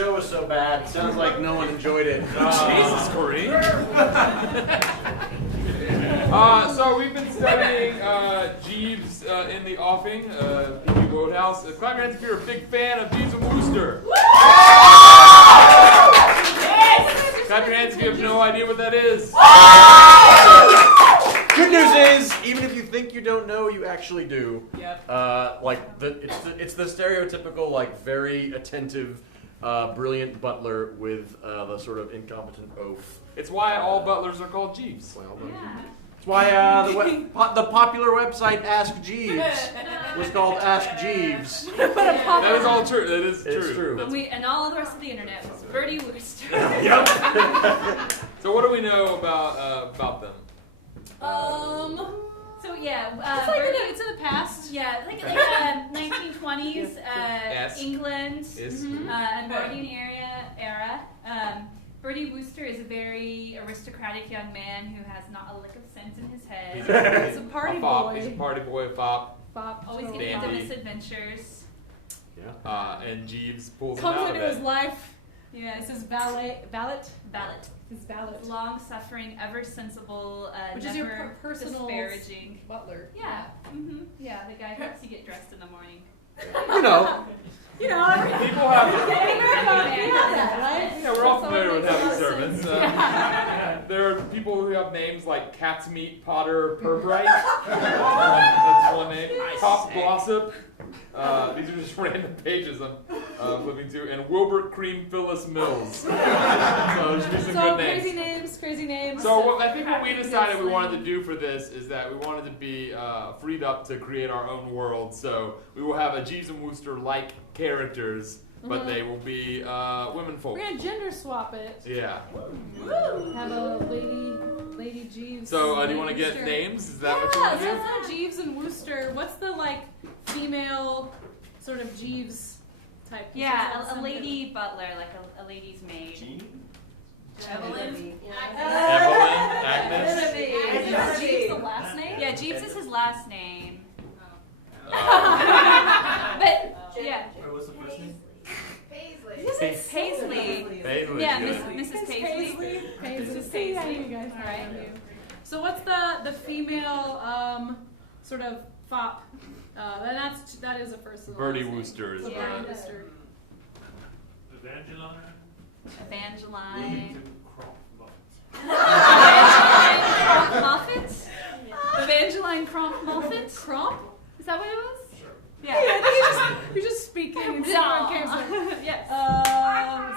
show was so bad. It sounds like no one enjoyed it. Jesus, Kareem. So we've been studying Jeeves in the offing, PG Wodehouse. Clap your hands if you're a big fan of Jeeves and Wooster. Yes! Clap your hands if you have no idea what that is. Good news is, even if you think you don't know, you actually do. Yep. It's the stereotypical, like, very attentive, brilliant butler with the sort of incompetent oaf. It's why all butlers are called Jeeves. That's why the popular website Ask Jeeves was called Ask Jeeves. That is all true. That is true. It's true. And all the rest of the internet was Bertie Wooster. Yep. So what do we know about them? So yeah, it's in the past. Yeah, like 1920s England, Edinburgh era. Bertie Wooster is a very aristocratic young man who has not a lick of sense in his head. He's a party boy. boy. He's a party boy, a fop. Always getting into misadventures. Yeah. And Jeeves pulls him Comes out of into it. his life. Yeah, it says valet. His valet. Long-suffering, ever sensible, which is never your personal disparaging butler. Yeah. Mm-hmm. Yeah, the guy who helps you get dressed in the morning. You know. People have that, right? Yeah, we're all familiar with having servants. There are people who have names like Cat's Meat, Potter, Purbright. That's one name. Top Glossop. These are just random pages I'm flipping to. And Wilbert Cream Phyllis Mills. So there should be some good names. Crazy names. So I think what we decided we wanted to do for this is that we wanted to be freed up to create our own world. So we will have a Jeeves and Wooster-like characters, but they will be women folk. We're gonna gender swap it. Yeah. Woo! Have a lady Jeeves. So do you want to get Wooster. names? Is that what you want to do? So Jeeves and Wooster. What's the female sort of Jeeves type? Yeah, a lady butler, like a lady's maid. Jean? Evelyn. Agnes. Is Jeeves the last name? Yeah, Jeeves is his last name. But yeah. What's the first name? Paisley. Yeah, Mrs. Paisley. Paisley. Mrs. Paisley. You guys all right. So what's the female sort of fop? That is a first. Bertie Wooster is Bertie Wooster. Evangeline. Muffins? Evangeline Crump Muffins? Crump? Is that what it was? Yeah. I think you're just speaking and Yes.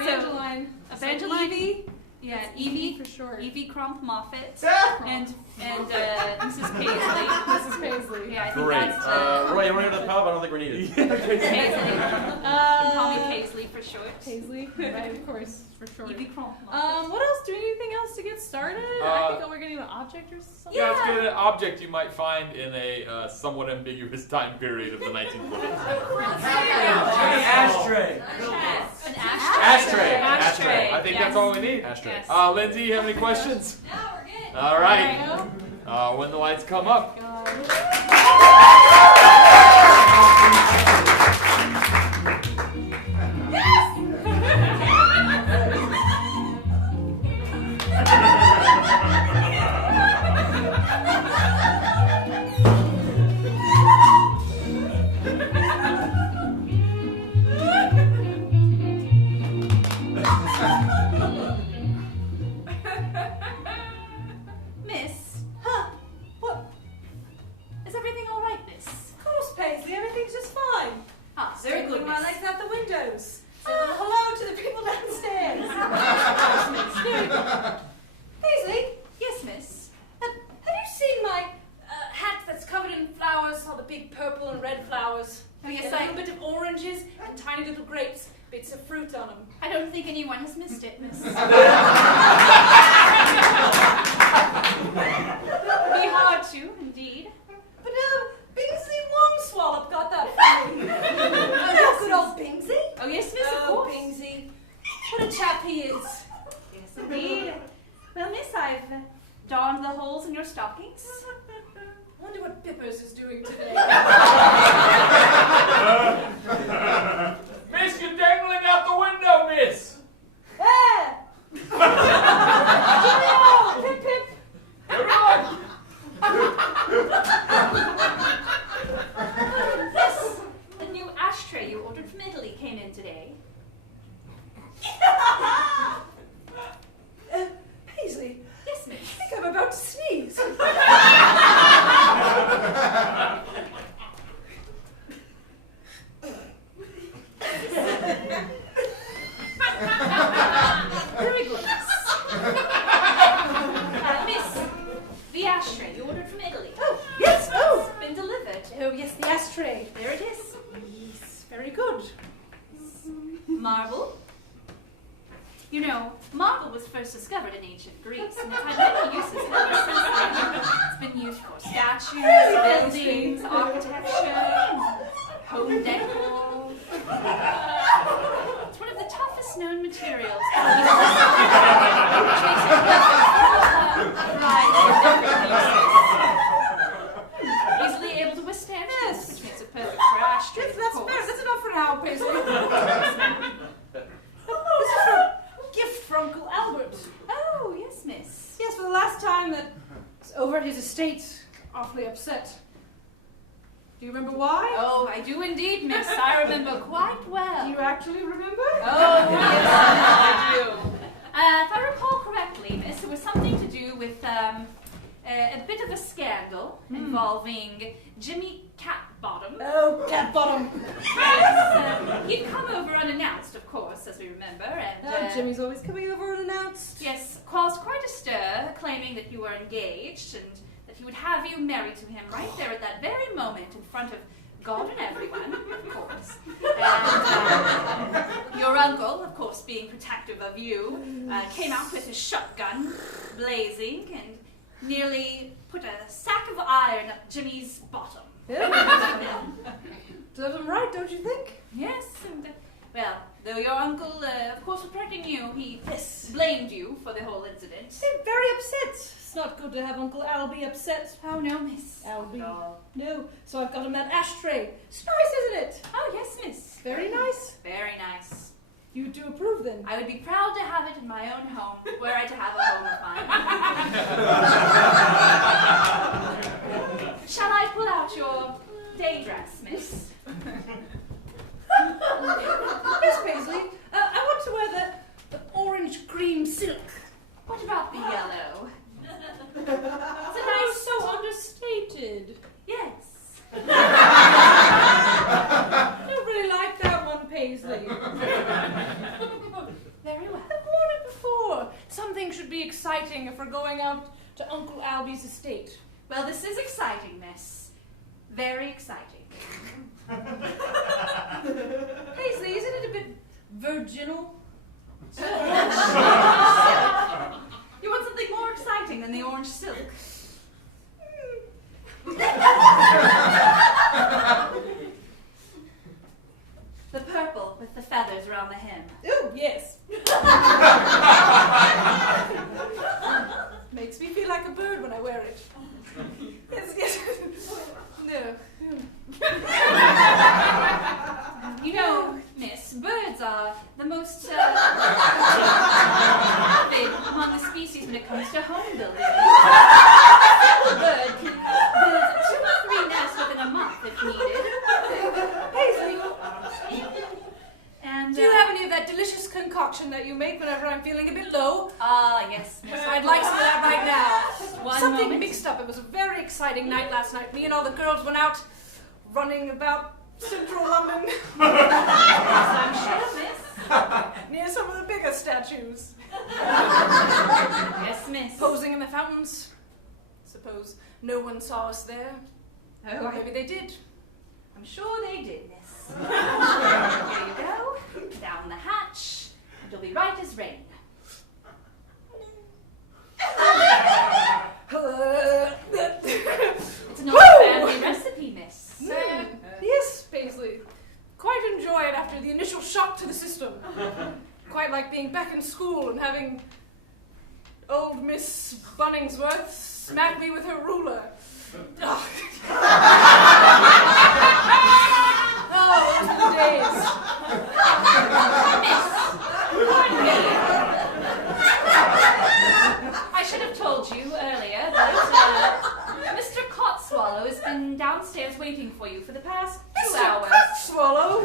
Evangeline. Evangeline. Evie? Yeah, Evie for sure. Evie Crump Moffat. and Mrs. Paisley. Mrs. Paisley. Yeah, I think Great. that's Roy, you want to go to the pub? I don't think we're needed. Paisley. Call me Paisley for short. Paisley, right, of course, for sure. Evie Crump Moffat. What else? Do we need anything else to get started? I think we're getting an object or something. Yeah, let's get an object you might find in a somewhat ambiguous time period of the 1920s. Ashtray. An Ashtray. Ashtray. I think that's all we need. Ashtray. Yes. Lindsay, you have any questions? No, we're good. All right. When the lights come up. Miss? Huh? What? Is everything all right, miss? Of course, Paisley, everything's just fine. Ah, very good, My miss. legs out the windows. Say hello to the people downstairs. Paisley, Yes, miss. have you seen my hat that's covered in flowers, all the big purple and red flowers? Oh, yes, a little bit of oranges and tiny little grapes, bits of fruit on them. I don't think anyone has missed it, miss. It would be hard to, indeed. But Bingsley Wongswallop got that for me. Oh, good old Bingsley. Oh, yes, miss, of Oh, course. Bingsy. What a chap he is. Yes, indeed. Well, miss, I've darned the holes in your stockings. I wonder what Pippers is doing today. Miss, you're dangling out the window, miss! ashtray. There it is. Yes, very good. Marble. You know, marble was first discovered in ancient Greece, and it's had many uses ever since then. It's been used for statues, buildings, architecture, home decor. It's one of the toughest known materials. Which makes it perfect for a variety of different uses. Easily able to withstand heat, which makes it perfect for ashtrays. That's fair. That's enough for now, Paisley. This is a gift for Uncle Albert. Oh, yes, miss. Yes, for the last time that was over at his estate, awfully upset. Do you remember why? Oh, I do indeed, miss. I remember quite well. Do you actually remember? Oh, yes, I do. If I recall correctly, miss, it was something to do with a bit of a scandal involving Jimmy Catbottom. Oh, Catbottom. Yes, he'd come over unannounced, of course, as we remember, and Jimmy's always coming over unannounced. yes, caused quite a stir, claiming that you were engaged and that he would have you married to him right there at that very moment in front of God and everyone, of course. And your uncle, of course, being protective of you, came out with his shotgun, blazing, and nearly put a sack of iron up Jimmy's bottom. Serves him right, don't you think? Yes, and, well, though your uncle, of course, was protecting you, he blamed you for the whole incident. I'm very upset. It's not good to have Uncle Albie upset. Oh, no, miss. Albie. Oh. No, so I've got him that ashtray. It's nice, isn't it? Oh, yes, miss. Very nice. Very nice. You do approve then? I would be proud to have it in my own home, were I to have a home of mine. Shall I pull out your day dress, miss? Yes, Paisley. I want to wear the orange cream silk. What about the yellow? It's a nice, so understated. Yes. I don't really like that one, Paisley. Very well. I've worn it before. Something should be exciting if we're going out to Uncle Albie's estate. Well, this is exciting, miss. Very exciting. Paisley, isn't it a bit virginal? You want something more exciting than the orange silk? The purple with the feathers around the hem. Oh, yes. Makes me feel like a bird when I wear it. Yes, yes. No. You know, miss, birds are the most avid among the species when it comes to home building. A bird can build 2 or 3 nests within a month if needed. Paisley, And do you have any of that delicious concoction that you make whenever I'm feeling a bit low? Ah, yes, miss. I'd like some of that right now. One Something moment. mixed up. It was a very exciting night last night. Me and all the girls went out running about central London. I'm sure, miss. Near some of the bigger statues. Yes, miss. Posing in the fountains. Suppose no one saw us there. Oh, Or maybe they did. I'm sure they did, miss. Here you go. Down the hatch. And you'll be right as rain. It's an old family recipe, miss. Yes, Paisley. Quite enjoy it after the initial shock to the system. Quite like being back in school and having old Miss Bunningsworth smack me with her ruler. Oh, those were the days. Pardon me. I should have told you earlier that Mr. Cotswallow has been downstairs waiting for you for the past 2 hours. Swallow.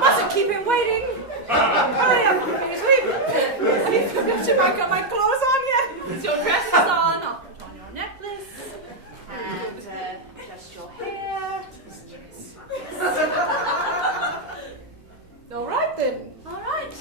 Mustn't keep him waiting. Hurry up, Paisley. Have I got my clothes on yet? Your dress is on, I'll put on your necklace, and just your hair. All right then. All right.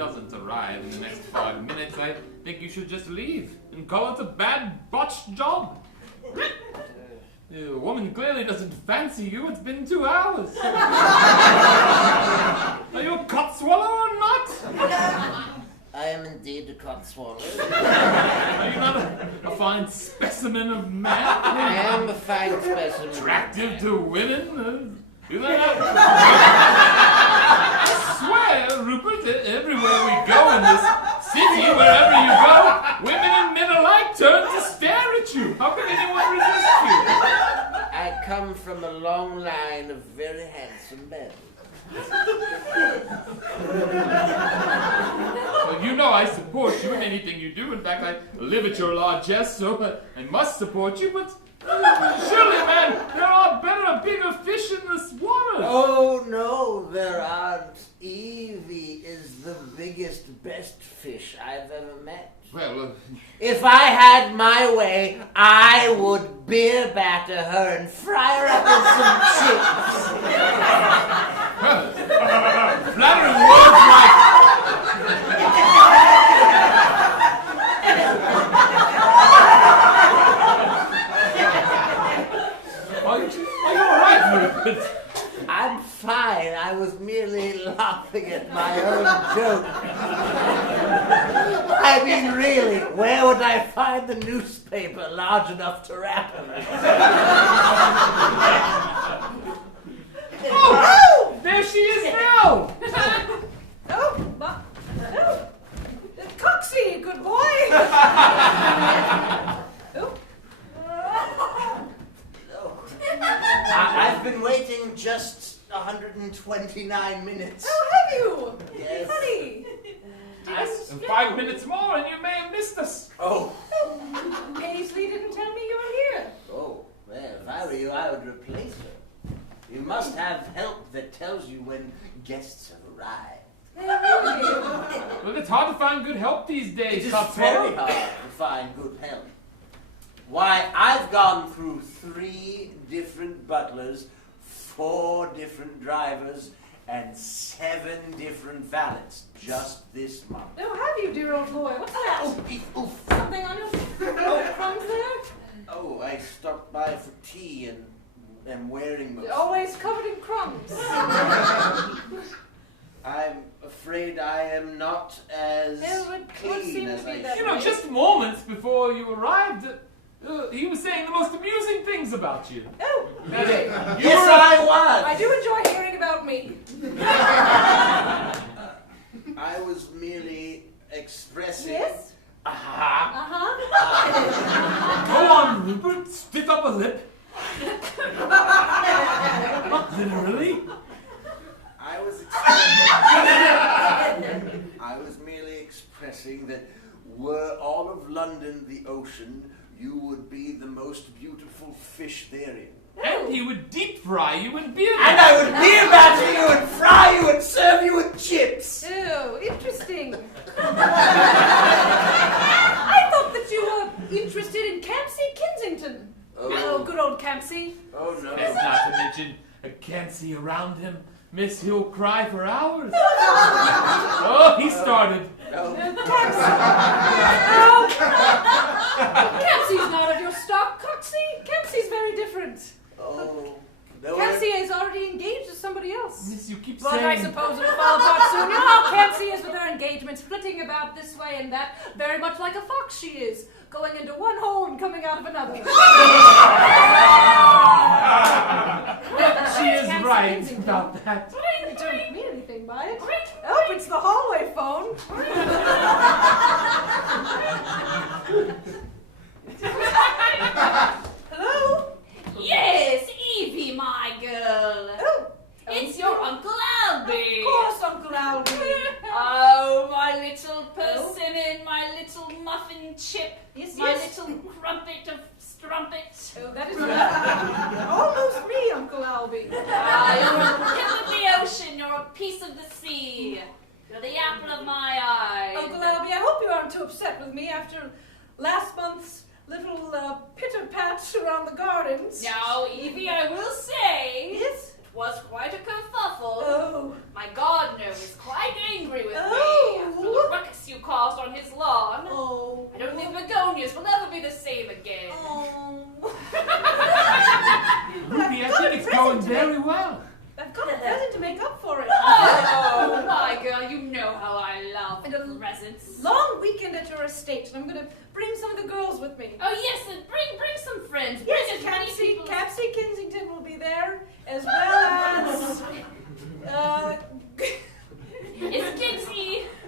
doesn't arrive in the next 5 minutes, I think you should just leave and call it a bad, botched job. The woman clearly doesn't fancy you. It's been 2 hours. Are you a cotswallow or not? I am indeed a cotswallow. Are you not a fine specimen of man? I am a fine specimen. Attractive to women? I swear, Rupert, everywhere we go in this city, wherever you go, women and men alike turn to stare at you. How can anyone resist you? I come from a long line of very handsome men. Well, you know I support you in anything you do. In fact, I live at your largesse, so I must support you, but surely, man, there are better, bigger fish in this water. Oh, no, there aren't. Evie is the biggest, best fish I've ever met. Well, if I had my way, I would beer batter her and fry her up in some chips. Flattering words like... Are you all right, Rupert? I'm fine. I was merely laughing at my own joke. I mean, really, where would I find the newspaper large enough to wrap him? Oh, there she is now! Coxie, good boy! I've been waiting just 129 minutes. Oh, have you? Yes. Honey. And 5 minutes more and you may have missed us. Oh. Paisley didn't tell me you were here. Oh, well, if I were you, I would replace her. You must have help that tells you when guests have arrived. Well, it's hard to find good help these days. It is very hard to find good help. Why, I've gone through 3 different butlers, 4 different drivers, and 7 different valets just this month. Oh, have you, dear old boy? What's that? Oh, Something on your crumbs there? oh, I stopped by for tea and am wearing most. Always covered in crumbs. I'm afraid I am not as clean as I should. You know, just moments before you arrived, he was saying the most amusing things about you. Oh, Yes, I was. I do enjoy hearing about me. I was merely expressing. Yes? Uh-huh. Go on, Rupert, stick up a lip. Not literally. I was merely expressing that were all of London the ocean, you would be the most beautiful fish therein. And he would deep fry you in beer. And I would beer batter you and fry you and serve you with chips. Oh, interesting. I thought that you were interested in Campsie Kensington. Oh, good old Campsie. Oh, no. That's not to mention, I can't see around him. Miss, he'll cry for hours. Oh, he started. No. Campsie's not of your stock, Coxie. Campsie's very different. Oh. No. Campsie is already engaged to somebody else. Miss, you keep But saying... I suppose it'll fall apart soon. You know how Campsie is with her engagements, flitting about this way and that, very much like a fox she is, going into one hole and coming out of another. She is right about that. I don't mean anything by it. Oh, it's the hallway phone. Hello? Yes, Evie, my girl. Oh, It's your Uncle Albie. Of course, Uncle Albie. Oh, my little persimmon, my little muffin chip, Yes, my yes. little crumpet of strumpet. Oh, that is almost me, Uncle Albie. Ah, you're a tip of the ocean, you're a piece of the sea. You're the apple of my eye. Uncle Albie, I hope you aren't too upset with me after last month's little pitter-pat around the gardens. Now, Evie, I will say, Yes? it was quite a kerfuffle. Oh. My gardener was quite angry with Oh, me. and I'm gonna bring some of the girls with me. Oh yes, and bring some friends. Yes, bring as many people. Kaci Kensington will be there, as well as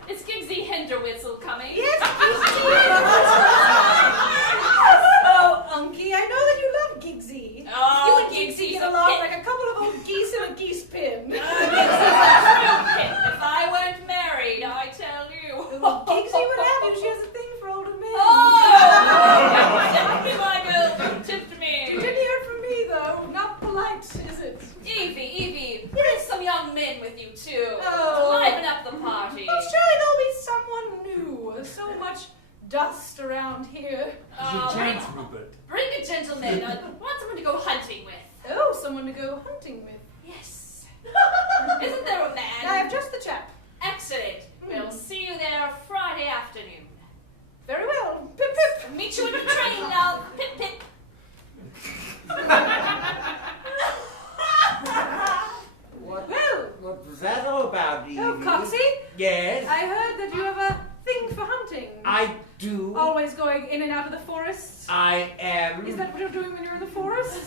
Is Giggsy Hinderwitzel coming? yes, oh, Unky, I know that you love Giggsy. Oh, you and Giggsy's Giggsy get a along pit. like a couple of old geese in a geese pin. If I weren't married, I tell you. Well, Giggsy would have you. She has a thing for older men. Oh! Tipped me, my girl. Tipped me. You didn't hear it from me, though. Not polite, is it? Evie, bring some young men with you too. Oh. To liven up the party. Well, surely there'll be someone new. There's so much dust around here. Rupert. Bring a gentleman. I want someone to go hunting with. Oh, someone to go hunting with. Yes. Isn't there a man? I have just the chap. Excellent. We'll see you there Friday afternoon. Very well. Pip, pip. Meet you in the train now. Pip, pip. What was that all about, Evie? Oh, Kaci, Yes? I heard that you have a thing for hunting. I do. Always going in and out of the forests. I am. Is that what you're doing when you're in the forest?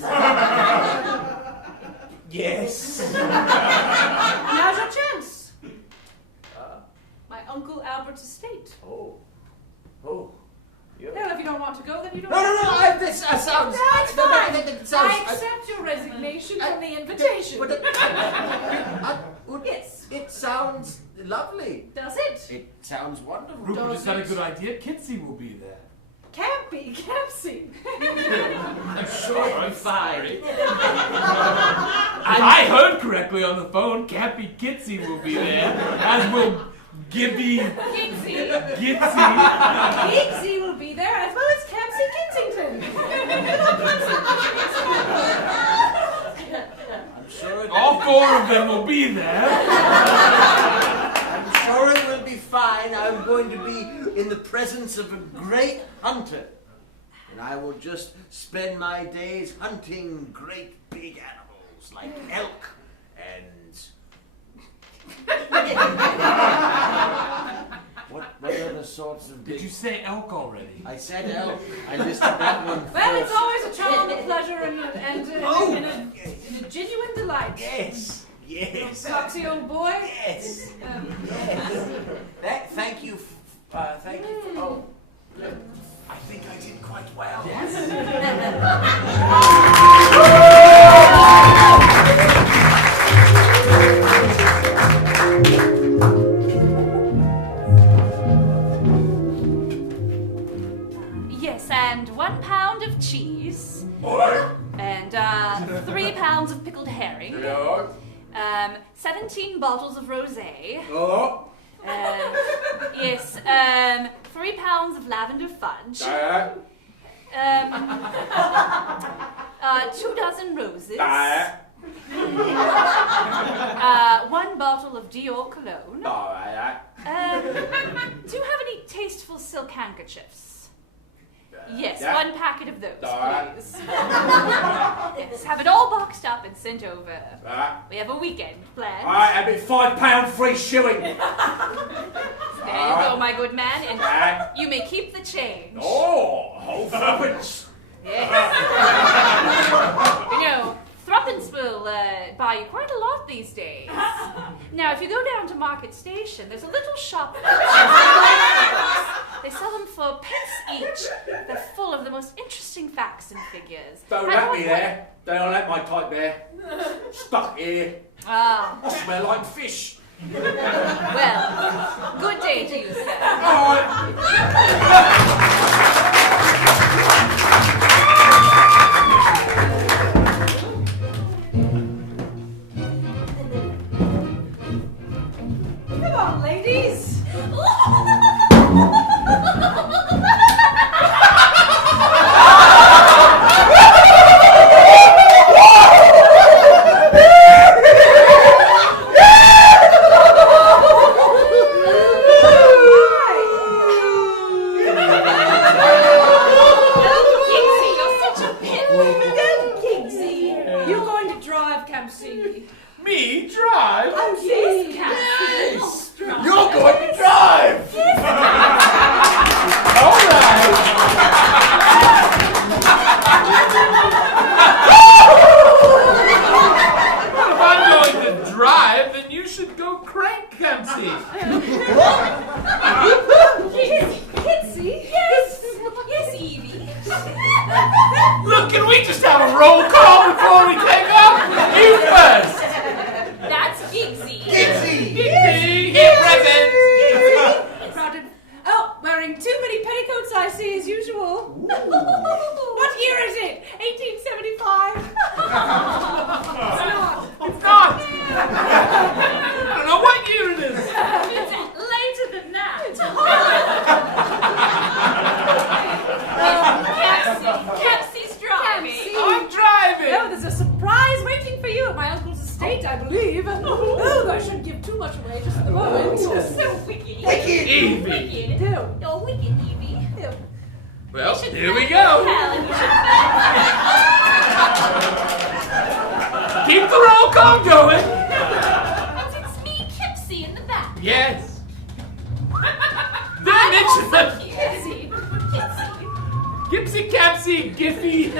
Yes. Now's your chance. My Uncle Albert's estate. Oh. Yeah. Well, if you don't want to go, then you don't No, this sounds... No, it's no, fine. that sounds... I accept your resignation from the invitation. Yes. It sounds lovely. Does it? It sounds wonderful. Rupert Does just had a it? good idea. Kitsy will be there. Can't be. I'm sure it'll be fine. If I heard correctly on the phone, Cappy Kitsy will be there, as will Gibby Giggsy. Gitsy. Giggsy will be there, as well as Kaci Kensington. I'm sure All four of them will be there. I'm sure it will be fine. I'm going to be in the presence of a great hunter. And I will just spend my days hunting great big animals like elk and... What other sorts of big... Did you say elk already? I said elk. I listed that one first. Well, it's always a charm, a pleasure, and Oh. a genuine delight. Yes. Foxy old boy. Yes. Thank you. Thank you. Oh, I think I did quite well. Yes, and 1 pound of cheese. And 3 pounds of pickled herring. 17 bottles of rosé. Yes, 3 pounds of lavender fudge. 2 dozen roses. 1 bottle of Dior cologne. Do you have any tasteful silk handkerchiefs? Yes, 1 packet of those, please. Yes, have it all boxed up and sent over. We have a weekend planned. That'd be £5 free shilling. There you go, my good man, and you may keep the change. Oh, threepence. Yes. You know, threepence will buy you quite a lot these days. Now, if you go down to Market Station, there's a little shop there. They sell them for pence each. They're full of the most interesting facts and figures. Don't let me there. Don't let my type there. Stuck here. Ah, I smell like fish. well, good day to you, sir. Come on, ladies. Me drive? Oh, yes, Yes! You're going to drive! then you should go crank, Kaci. Kitsy? Yes! Yes, Evie. Look, can we just have a roll call before we take off? You first. That's Gigsy. Gigsy, here present. Crowded. Oh, wearing too many petticoats, I see, as usual. What year is it? 1875? It's not. I don't know what year it is. It's later than that. Kempsy's driving. I'm driving. Oh, there's a surprise waiting for you at my uncle's estate, I believe. Oh, I shouldn't give too much away just at the moment. So wicked. Evie. Wicked. Do. You're wicked, Evie. Well, here we go. Keep the roll call going. And it's me, Kipsy, in the back. Yes. Did I mention that? Kitsy. Gipsy, Capsy, Giffy, Evie.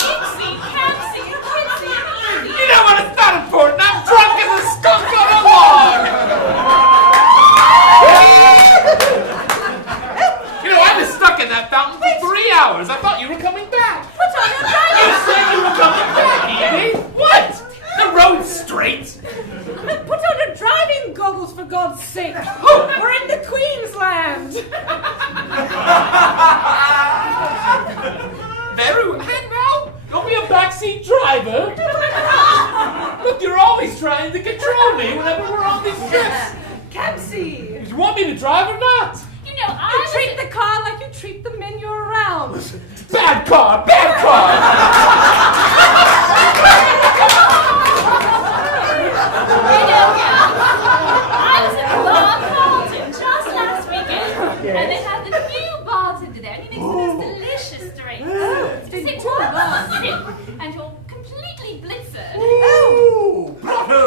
Kitsy, Capsy, and Kitsy, and Evie. You know what? It's not important. I'm drunk as a skunk on a log. You know, I was stuck in that fountain for 3 hours. I thought you were coming back. What's on your You said you were coming back, Evie. What? The road's straight. Put on your driving goggles, for God's sake. We're in the Queensland. Very well. Hey, Mel, don't be a backseat driver. Look, you're always trying to control me whenever we're on these trips. Kempsy. You want me to drive or not? You know, You treat the car like you treat the men you're around. Bad car, bad car. I was at Bar Carlton just last weekend, and they had the new bartender there, and he makes the most delicious drink. Just take one sip, and you're completely blitzed. Ooh, Blotto!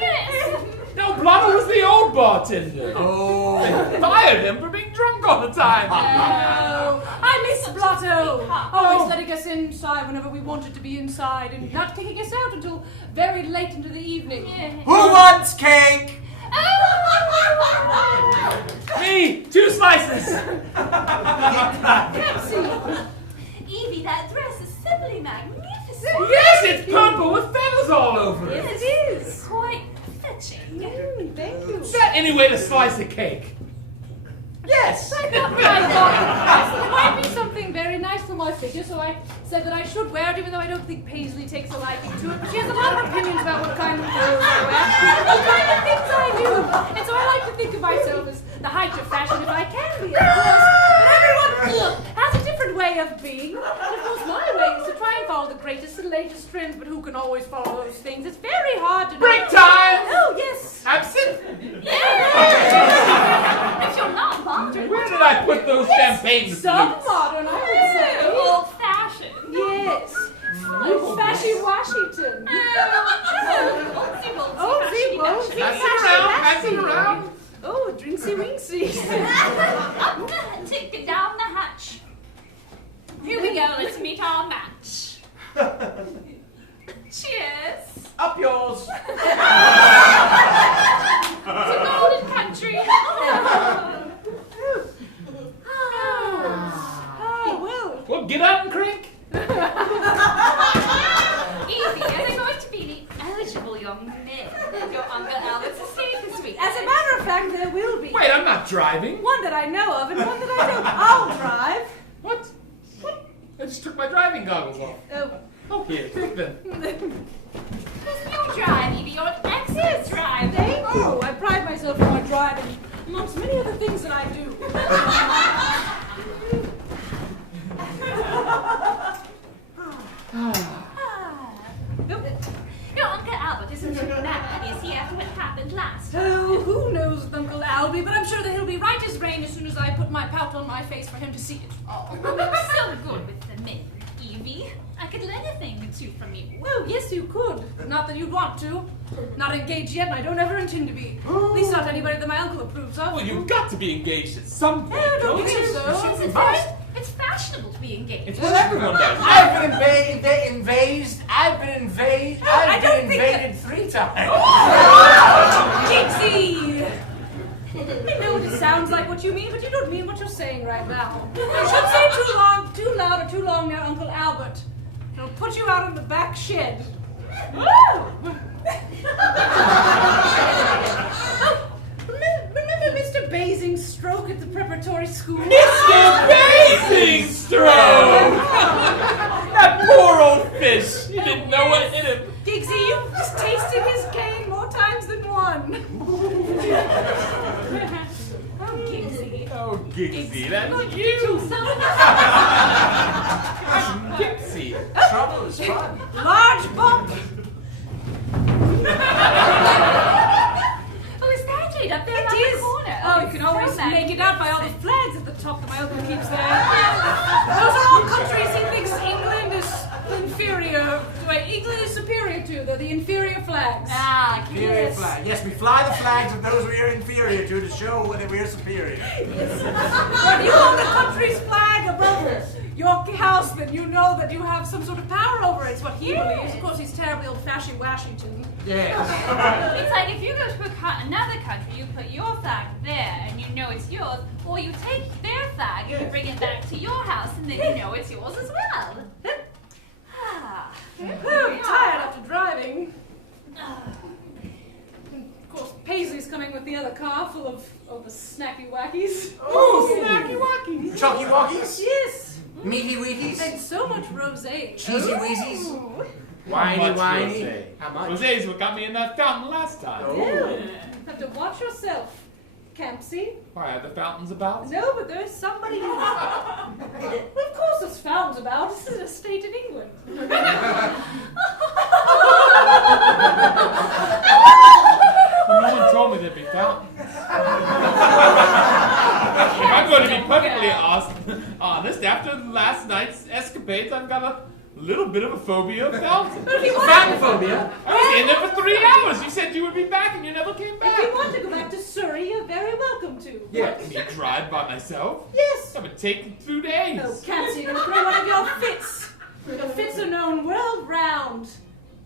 Yes. No, Blotto was the old bartender. Oh. They fired him for being drunk all the time. Oh, I miss Blotto. Always letting us inside whenever we wanted to be inside and not kicking us out until very late into the evening. Who wants cake? Me, 2 slices. Evie, that dress is simply magnificent. Yes, it's purple with feathers all over it. Yes, it is. Quite fetching. Thank you. Is that any way to slice a cake? Yes, I thought it might be something very nice for my figure, so I said that I should wear it, even though I don't think Paisley takes a liking to it. But she has a lot of opinions about what kind of clothes I wear, what kind of things I do. And so I like to think of myself as the height of fashion, if I can be, of course. But everyone has a different way of being. And of course, my way is to try and follow the greatest and latest trends, but who can always follow those things? It's very hard to know. Break time! Oh, yes. Absinthe? If you're not modern, Where did I put those champagne Some flutes? modern, I would say. old-fashioned. Yes. Old-fashioned Washington. Old-fashioned. Pass it around. Oh, drinksy winksy. I'm gonna take it down the hatch. Here we go, let's meet our match. Cheers. Up yours. To Golden Country. Well, get up and crank. Easy, are they going to be the eligible young men at your Uncle Albert's estate this week? As a matter of fact, there will be. Wait, I'm not driving. One that I know of and one that I don't. I'll drive. What? I just took my driving goggles off. Oh, here, take them. You drive, Evie. You're an excellent driver. Thank you. I pride myself on my driving, amongst many other things that I do. Your Uncle Albert isn't too mad, is he, after what happened last? Oh, who knows with Uncle Albie, but I'm sure that he'll be right as rain as soon as I put my pout on my face for him to see it. Oh, you're so good with the men, Evie. I could learn a thing or two from you. Well, yes, you could. Not that you'd want to. Not engaged yet, and I don't ever intend to be. At least not anybody that my uncle approves of. Well, you've got to be engaged at some point, Oh, don't don't think you? so. Is it first? It's fashionable to be engaged. It's what everyone does. I've been invaded. I've been invaded 3 times. Dixie! I know it sounds like what you mean, but you don't mean what you're saying right now. You should say too loud or too long now, Uncle Albert. I'll put you out in the back shed. Remember Mr. Basing's stroke at the preparatory school? Mr. Basingstoke! That poor old fish. You didn't know what hit him. Dixie, you've just tasted his cane more times than one. Oh, Gixie. Oh, Gixie, that's you. Gixie. Trouble is fun. Large bump. Oh, is that it? Up there It around is. the corner. Oh, you can always so make it out by all the flags at the top that my uncle keeps there. Those are all countries he thinks England is inferior. Wait, England is superior to. They're the inferior flags. Ah, Inferior yes. flag. Yes, we fly the flags of those we are inferior to show that we are superior. When you hold the country's flag above your house, then you know that you have some sort of power over it. It's what he believes. Of course, he's terribly old-fashioned Washington. Yes. It's like if you go to another country, you put your flag there and you know it's yours, or you take their flag and you bring it back to your house and then you know it's yours as well. I'm tired after driving. Of course, Paisley's coming with the other car full of the snacky wackies. Oh, snacky wackies. Chalky walkies? Yes. Meaty weeties? And so much rosé. Cheesy wheezies? How much Whiny. rosé? How much? Rosé's what got me in that fountain last time. Oh. You have to watch yourself, Campsy. Why, are the fountains about? No, but there's somebody who... Well, of course there's fountains about. This is a state in England. Well, no one told me there'd be fountains. If I'm going to be perfectly honest, after last night's escapades, I've got a little bit of a phobia of fountains. Fountain phobia? I was in there for 3 hours. You said you would be back, and you never came back. If you want to go back to Surrey, you're very welcome to. What, me drive by myself? Yes. That would take 2 days. Oh, Campsy, you're going to throw one of your fits. Your fits are known world round.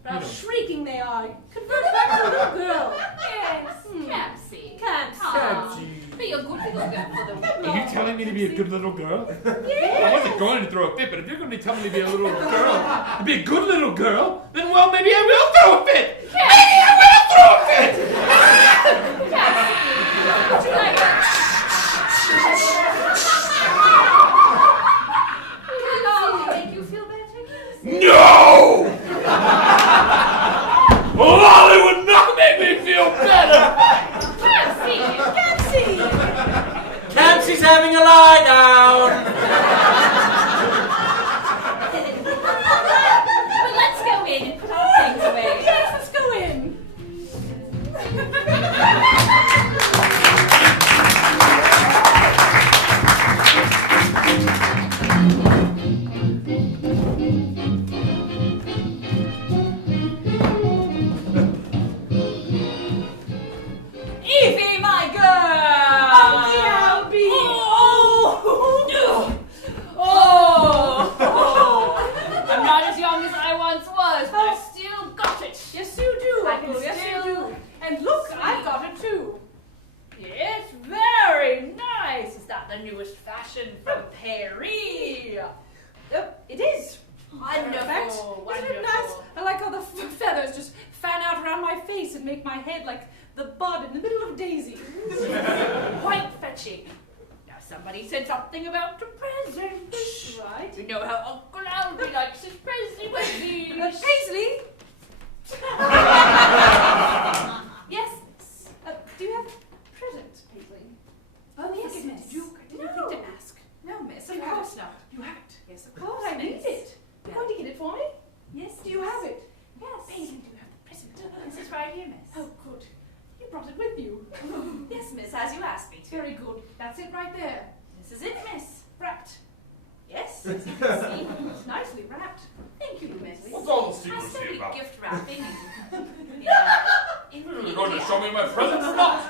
How shrieking they are. Convert back to a little girl. Yes, Campsy. Campsy. Be a good little girl for the Are you telling me to be a good little girl? Yes. I wasn't going to throw a fit, but if you're going to tell me to be a little girl, to be a good little girl, then well, maybe I will throw a fit. Maybe I will throw a fit. Would you like make you feel better? No! Lolly would not make me feel better. Campsy's having a lie down. But let's go in and put our things away. Yes, let's go in. Evie, my girl! Albie! I'm not as young as I once was, but I've still got it. Yes, you do, I Uncle. can Yes, you still do. And look, I've got it too. Yes, very nice. Is that the newest fashion from Paris? Yep, it is. Wonderful, Perfect. Isn't it nice? I like how the feathers just fan out around my face and make my head like the bud in the middle of Daisy. Quite fetching. Now somebody said something about the present. Right. You know how Uncle Albie likes his present with these. Paisley? Yes. Do you have a present, Paisley? Oh yes, Forgive me, miss. Did you think to ask? No, miss. You Of have course it. not. You have it. Yes, of Oh, course. I need miss. it. You're going to get it for me? Yes. Do you have it? Yes. Paisley, do you have the present? This is right here, miss. Oh, good. You brought it with you. Yes, miss, as you asked me to. Very good. That's it right there. This is it, miss. Wrapped. Yes, as you can see. Nicely wrapped. Thank you, miss. What's all the I secrecy studied about? gift wrapping in You're going to show me my presents or not?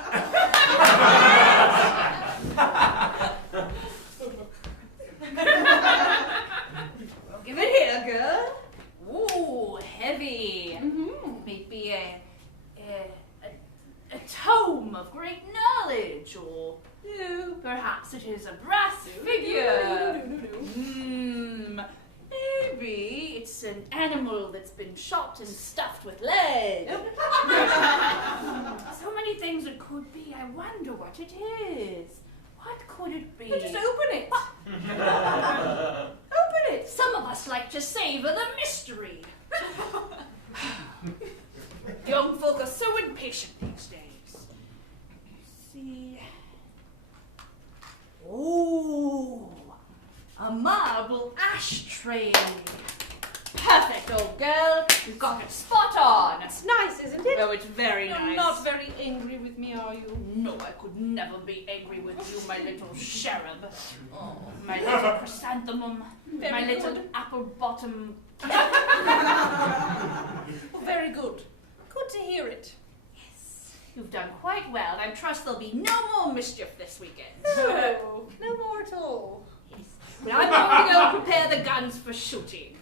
brass. It is a brass figure. Maybe it's an animal that's been shot and stuffed with lead. So many things it could be. I wonder what it is. What could it be? Well, just open it. Open it. Some of us like to savor the mystery. Young folk are so impatient these days. See. Oh, a marble ashtray. Perfect, old girl. You've got it spot on. It's nice, isn't it? Oh, it's very You're nice. not very angry with me, are you? No, I could never be angry with you, my little cherub. Oh, my little chrysanthemum. My little apple bottom. Well, very good. Good to hear it. Yes, you've done quite well. I trust there'll be no more mischief this weekend. No, no more at all. Yes. But I'm going to go prepare the guns for shooting.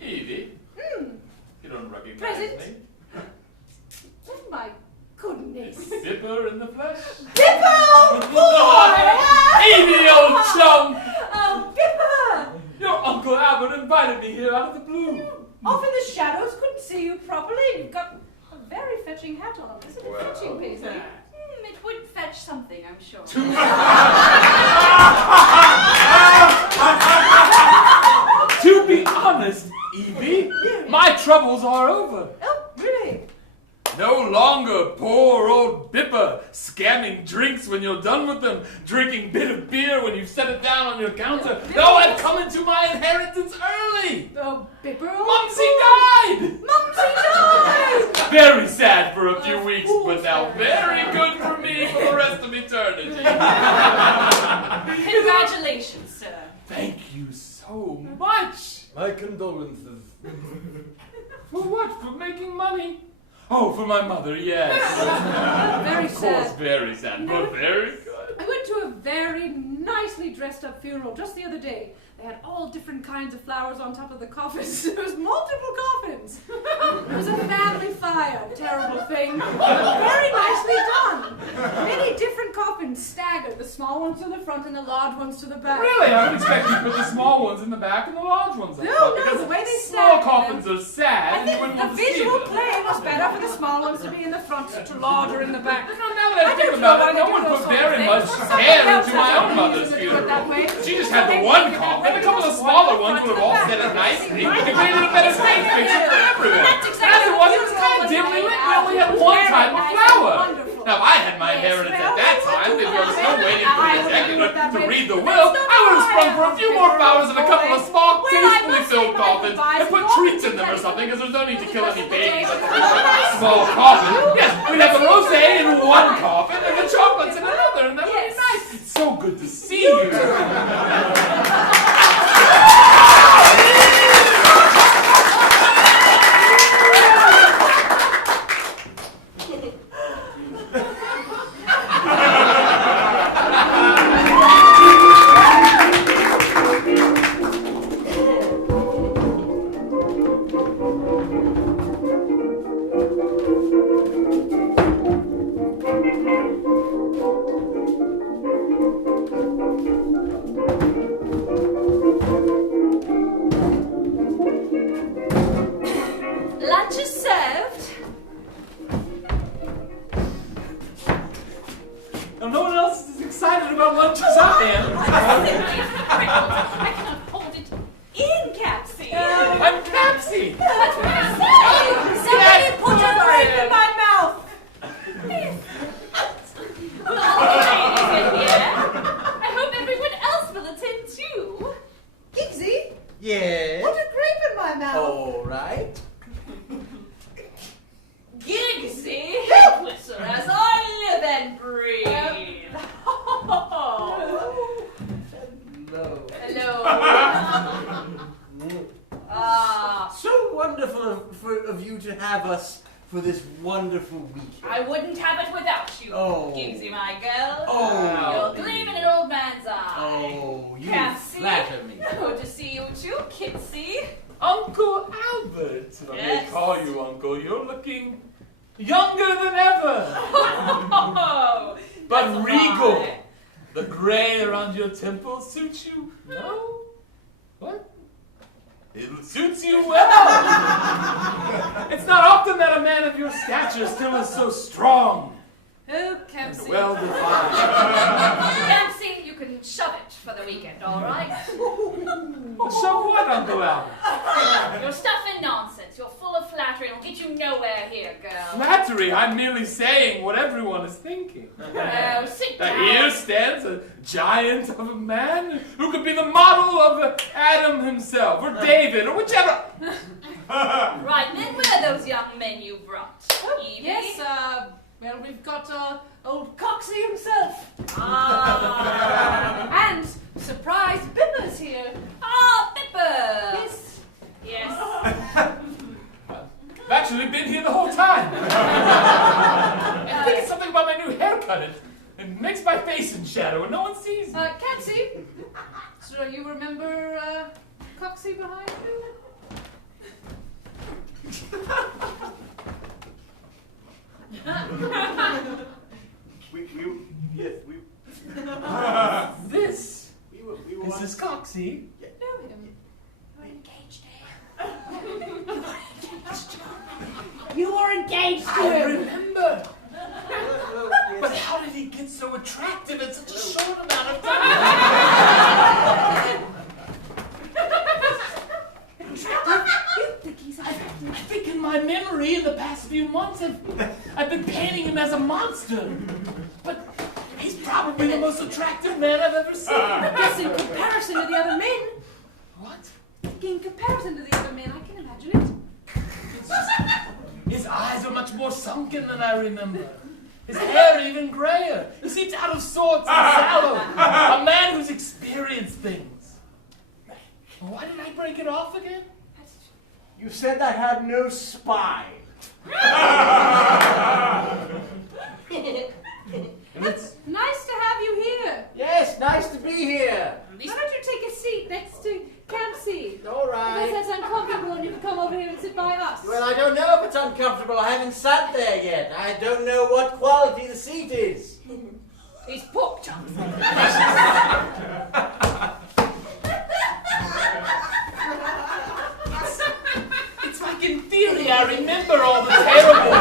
Evie, you don't recognize Present. me. Oh my goodness. Dipper in the flesh. Dipper! Evie, old chum! Oh, Dipper! Your Uncle Albert invited me here out of the blue. Off in the shadows, couldn't see you properly. You've got a very fetching hat on, isn't it? Well, Fetching, Paisley. It would fetch something, I'm sure. To be honest, Evie, my troubles are over. Oh, really? No longer poor old Bipper, scamming drinks when you're done with them, drinking bit of beer when you've set it down on your counter. No, I've come into my inheritance early. Oh, Bipper. Mumsy died. Mumsy died! Very sad for a few weeks, but now very good for me for the rest of eternity. Congratulations, sir. Thank you so much. My condolences. For what? For making money? Oh, for my mother, yes. Very Of course, sad. very sad, but very good. I went to a very nicely dressed up funeral just the other day. They had all different kinds of flowers on top of the coffins. There was multiple coffins. It was a family fire. Terrible thing. But very nicely done. Many different coffins staggered. The small ones to the front and the large ones to the back. Really? I would expect you to put the small ones in the back and the large ones up No, front, no, because the way they small staggered coffins are sad, I and you think wouldn't the want to see visual them. play was better for the small ones to be in the front, to larger in the back. No, now that I think don't know about why it, they no do one those put sort of very things. much Someone care else into has my a own reason mother's to do it that way. funeral. She just So had they the one make it coffin, a very couple of much smaller one ones front would have to all back. set it nicely. We could create a better stage picture for everyone. That's As exactly it was, it was kind of dimly lit. We only had one type of flower. Now, if I had my inheritance at that time, there was no waiting for the executor to read the will. I would have sprung for a few more flowers and a couple of small, tastefully filled coffins and put treats in them or something, because there's no need to kill any babies at the small coffin. Yes, we'd have the rosé in one coffin and the chocolates in another, and that would be nice. It's so good to see you. Lunch is served. Now, no one else is as excited about lunch as I am. I cannot hold it in, Capsy. I'm Capsy. That's what I say. Somebody put a grape in my mouth. Well, all the ladies in here. I hope everyone else will attend too. Giggsy, Yes. put a grape in my mouth. All right. Giggsy, helpless as I live and breathe. No. Hello. Ah. have us for this wonderful weekend. I wouldn't have it without you, Oh. Gigsy, my girl. Oh. You're gleaming in an old man's eye. Oh, you Kaci, flatter me. good to see you too, Kitsy. Uncle Albert. Let Yes. me call you Uncle. You're looking younger than ever. Oh, But that's a regal. lie. The gray around your temples suits you? No? What? It suits you well. It's not often that a man of your stature still is so strong Oh, and Kaci. well defined. Kaci, you can shove it for the weekend, all right? So what, Uncle Albert? You're stuffing nonsense. You're full of flattery. It'll get you nowhere here, girl. Flattery. I'm merely saying what everyone is thinking. Oh, sit down. Here stands a giant of a man who could be the model of Adam himself, or David, or whichever. Right, then where are those young men you brought? Evie? Yes, well, we've got old Coxie himself. Ah. And surprise, Bipper's here. Ah, Pippa. Yes. Yes. I've actually been here the whole time. I think it's something about my new haircut. It makes my face in shadow and no one sees me. Kaci, so you remember Coxie behind you? This We is this Coxie. Know him. You're engaged, You were engaged to I him. remember. But how did he get so attractive in such a short amount of time? I think in my memory in the past few months I've been painting him as a monster. But he's probably the most attractive man I've ever seen. I guess in comparison to the other men. What? In comparison to the other men, I can imagine It's just, his eyes are much more sunken than I remember. His hair even grayer. He seems out of sorts and sallow. A man who's experienced things. Why did I break it off again? You said I had no spine. And it's Nice to have you here. Yes, nice to be here. Why don't you take a seat next to Kaci? All Because right. that's uncomfortable and you can come over here and sit by us. Well, I don't know if it's uncomfortable. I haven't sat there yet. I don't know what quality the seat is. He's pork chops. It's like in theory I remember all the terrible things.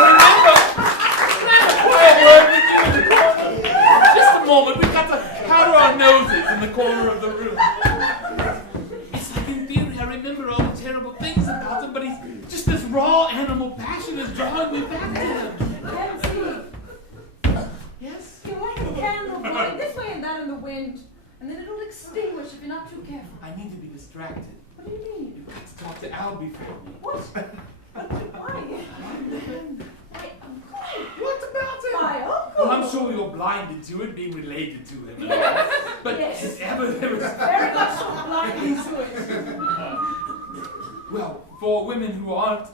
I remember. Just a moment, we've got to powder our noses in the corner of the room. It's like in theory I remember all the terrible things about him, but he's just this raw animal passion is drawing me back to him. Kaci, Yes? you light a candle blowing this way and that in the wind, and then it'll extinguish if you're not too careful. I need to be distracted. What do you mean? You've got to talk to Al before me. What? Why? What about him? My uncle. Well, I'm sure you're blinded to it, being related to him. But Yes. if ever there was... Very much so blinded to it. Well, for women who aren't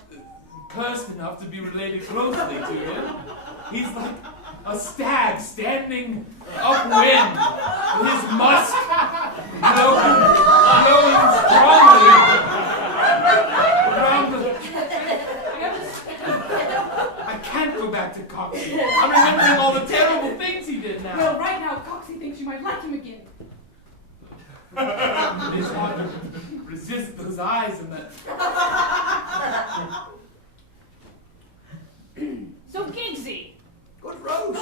cursed enough to be related closely to him, he's like a stag standing upwind with his musk blowing strongly around the... I can't go back to Coxie. I'm remembering all the terrible things he did now. Well, right now, Coxie thinks you might like him again. It's hard to resist those eyes and that. So, Gigsy. Good roast.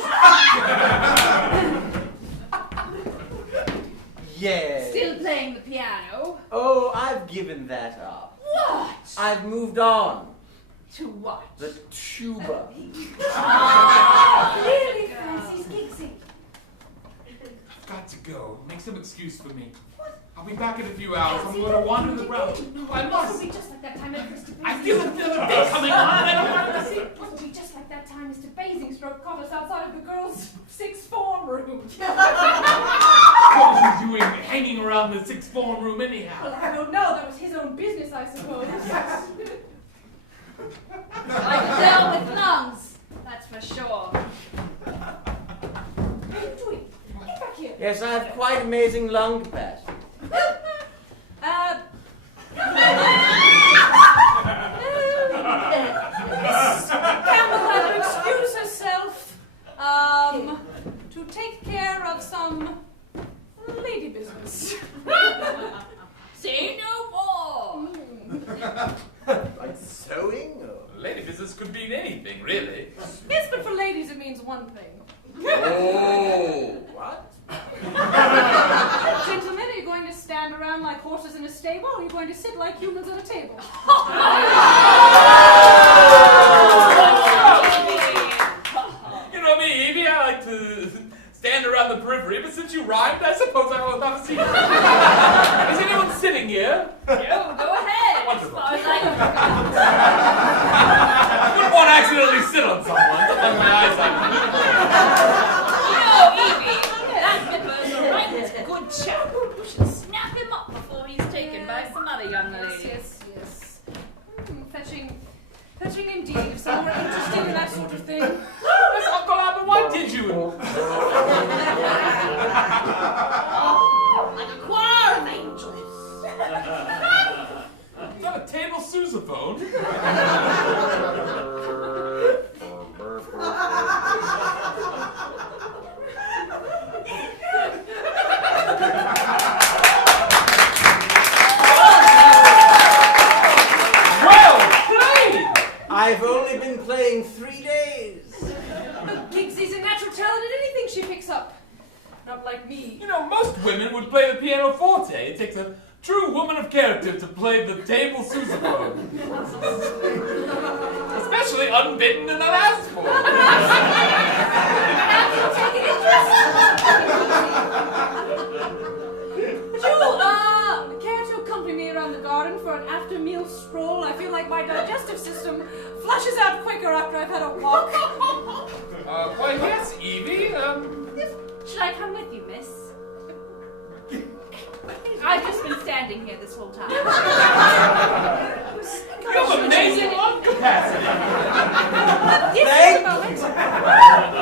Yes. Still playing the piano? Oh, I've given that up. What? I've moved on. To what? The tuba. Really fancies Gigsy. I've got to go. Make some excuse for me. I'll be back in a few hours. I'm going to wander the grounds. No, I It'll must. be just like that time at Mr. I feel another day coming on and I don't want to see. It'll be just like that time Mr. Basingstoke caught us outside of the girls' sixth form room. What was he doing hanging around the sixth form room anyhow? Well, I don't know. That was his own business, I suppose. Yes. Like a girl with lungs, that's for sure. What are you doing? Get back here. Yes, I have quite amazing lung capacity. Campbell had to excuse herself to take care of some lady business. Say no more. Like sewing? Or? Lady business could mean anything, really. Yes, but for ladies it means one thing. Oh, what? Gentlemen, are you going to stand around like horses in a stable, or are you going to sit like humans at a table? You know me, Evie, I like to stand around the periphery, but since you rhymed, I suppose I will have a seat. Is anyone sitting here? Yo, go ahead. Wonderful. As far as I I wouldn't want to accidentally sit on someone, sometimes my eyesight. Evie, that Bipper's a right good chap. You should snap him up before he's taken by some other young lady. Yes. Fetching indeed, if someone were interested in that sort of thing. Miss Uncle Albert, why did you? Like a choir of angels. Is that a table sousaphone? I've only been playing 3 days. Gigsy's a natural talent at anything she picks up. Not like me. You know, most women would play the pianoforte. It takes a true woman of character to play the table sousaphone. Especially unbidden and unasked for. Would you, care to accompany me around the garden for an after-meal stroll? I feel like my digestive system flushes out quicker after I've had a walk. Why, yes, Evie, Should I come with you, miss? I've just been standing here this whole time. you have amazing lung capacity. Yes, a moment.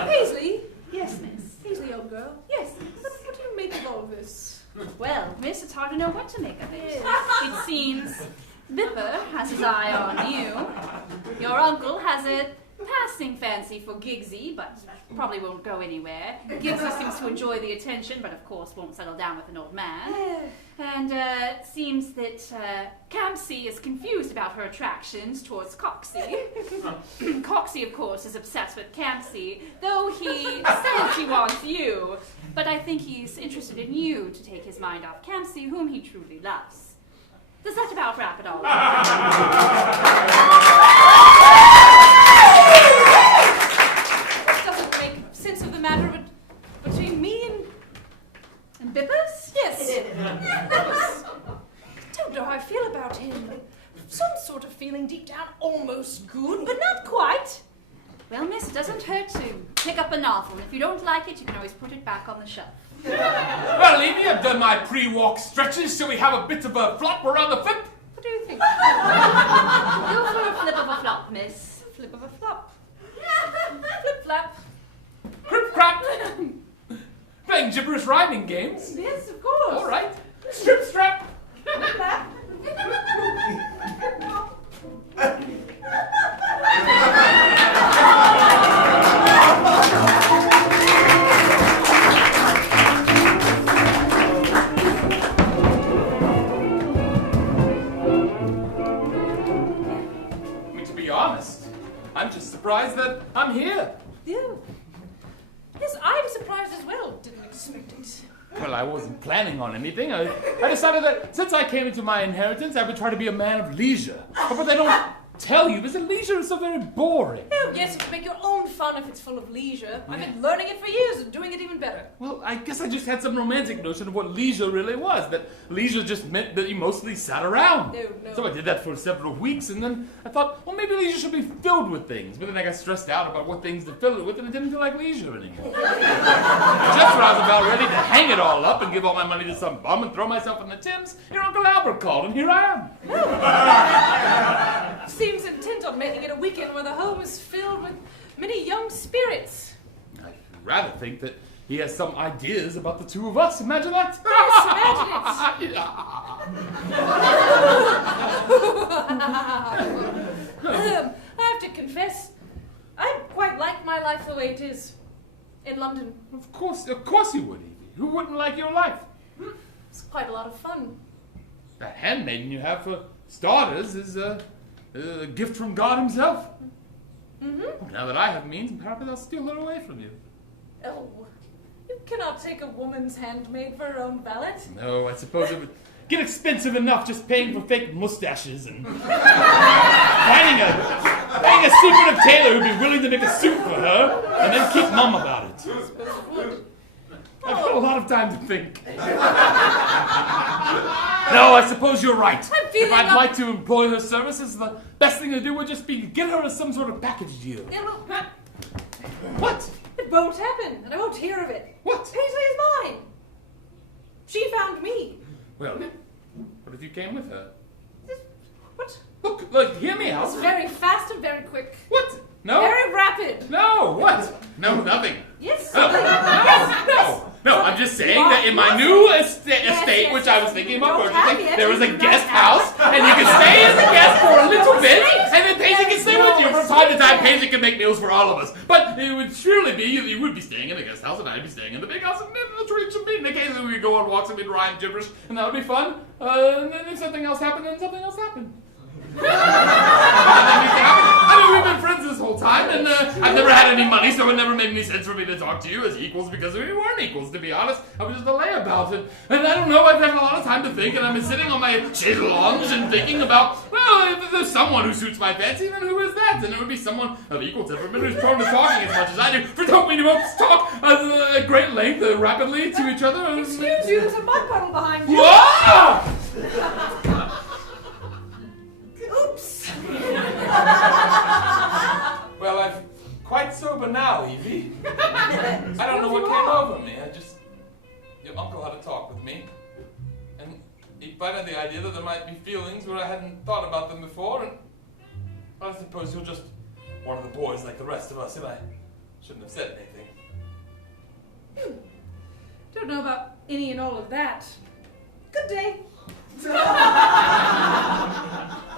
Paisley? Yes, miss. Paisley, old girl. Yes. What do you make of all this? Well, miss, it's hard to know what to make of it. It seems Bipper has his eye on you. Your uncle has a passing fancy for Gigsy, but probably won't go anywhere. Gigsy seems to enjoy the attention, but of course won't settle down with an old man. And it seems that Campsie is confused about her attractions towards Coxie. Coxie, of course, is obsessed with Campsie, though he says he wants you. But I think he's interested in you to take his mind off Campsie, whom he truly loves. Does that about wrap it all up? This doesn't make sense of the matter, but between me And Bippers? Yes. Don't know how I feel about him. Some sort of feeling deep down almost good, but not quite. Well, miss, it doesn't hurt to pick up a novel. If you don't like it, you can always put it back on the shelf. Well, Evie, I've done my pre-walk stretches. Shall we have a bit of a flop around the flip? What do you think? Go for a flip of a flop, miss. Flip of a flop. Flip flap. Crip crap. Playing gibberish rhyming games. Yes, of course. All right. Strip strap. Flap. I mean, to be honest, I'm just surprised that I'm here. Yeah. Yes, I'm surprised as well. Didn't expect it. Well, I wasn't planning on anything. I decided that since I came into my inheritance, I would try to be a man of leisure. But they don't tell you is that leisure is so very boring. Oh, yes, you can make your own fun if it's full of leisure. I've been learning it for years and doing it even better. Well, I guess I just had some romantic notion of what leisure really was, that leisure just meant that you mostly sat around. No. So I did that for several weeks, and then I thought, well, maybe leisure should be filled with things. But then I got stressed out about what things to fill it with, and I didn't feel like leisure anymore. Just when I was about ready to hang it all up and give all my money to some bum and throw myself in the Thames, your Uncle Albert called, and here I am. Seems intent on making it a weekend where the home is filled with many young spirits. I'd rather think that he has some ideas about the two of us. Imagine that. Yes, imagine it. I have to confess, I quite like my life the way it is in London. Of course you would, Evie. Who wouldn't like your life? It's quite a lot of fun. That handmaiden you have for starters is a gift from God himself. Mm-hmm. Now that I have means, perhaps I'll steal her away from you. Oh, you cannot take a woman's handmaid for her own valet. No, I suppose it would get expensive enough just paying for fake mustaches and finding a secretive tailor who'd be willing to make a suit for her and then keep mum about it. I suppose it would. I've had a lot of time to think. No, I suppose you're right. If I'd like to employ her services, the best thing to do would just be get her some sort of package deal. What? It won't happen, and I won't hear of it. What? Paisley is mine. She found me. Well, what if you came with her? What? Look, hear me out. It's very fast and very quick. What? No? Very rapid. No, what? No, nothing. Yes. No, I'm just saying that in my new estate, which I was thinking about purchasing, there was a guest house, and you can stay as a guest for a little bit, and then Paisley can stay with you. From time to time, Paisley can make meals for all of us. But it would surely be, you would be staying in the guest house, and I'd be staying in the big house, and then the treats would be. And occasionally we would go on walks and we'd rhyme gibberish, and that would be fun. And then if something else happened, then something else happened. I mean, we've been friends this whole time, and I've never had any money, so it never made any sense for me to talk to you as equals because we weren't equals, to be honest. I was just a layabout, and I don't know, I've had a lot of time to think, and I've been sitting on my chaise-longue and thinking about, well, if there's someone who suits my fancy, then who is that? And it would be someone of equal temperament who's prone to talking as much as I do, for don't we talk at great length, rapidly to each other? Excuse you, there's a mud puddle behind you. Whoa! Oops. Well, I'm quite sober now, Evie. I don't know what came over me. Your uncle had a talk with me, and he planted the idea that there might be feelings where I hadn't thought about them before, and I suppose you're just one of the boys like the rest of us, and I shouldn't have said anything. Don't know about any and all of that. Good day.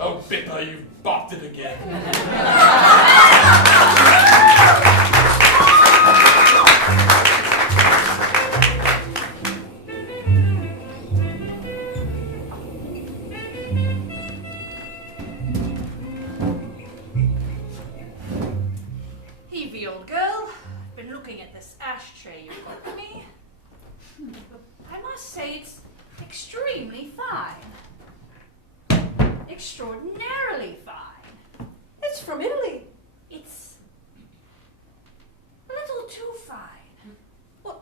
Oh, Bipper, you've bopped it again. Evie, old girl, I've been looking at this ashtray you've got for me. I must say it's extremely fine. Extraordinarily fine. It's from Italy. It's a little too fine. What?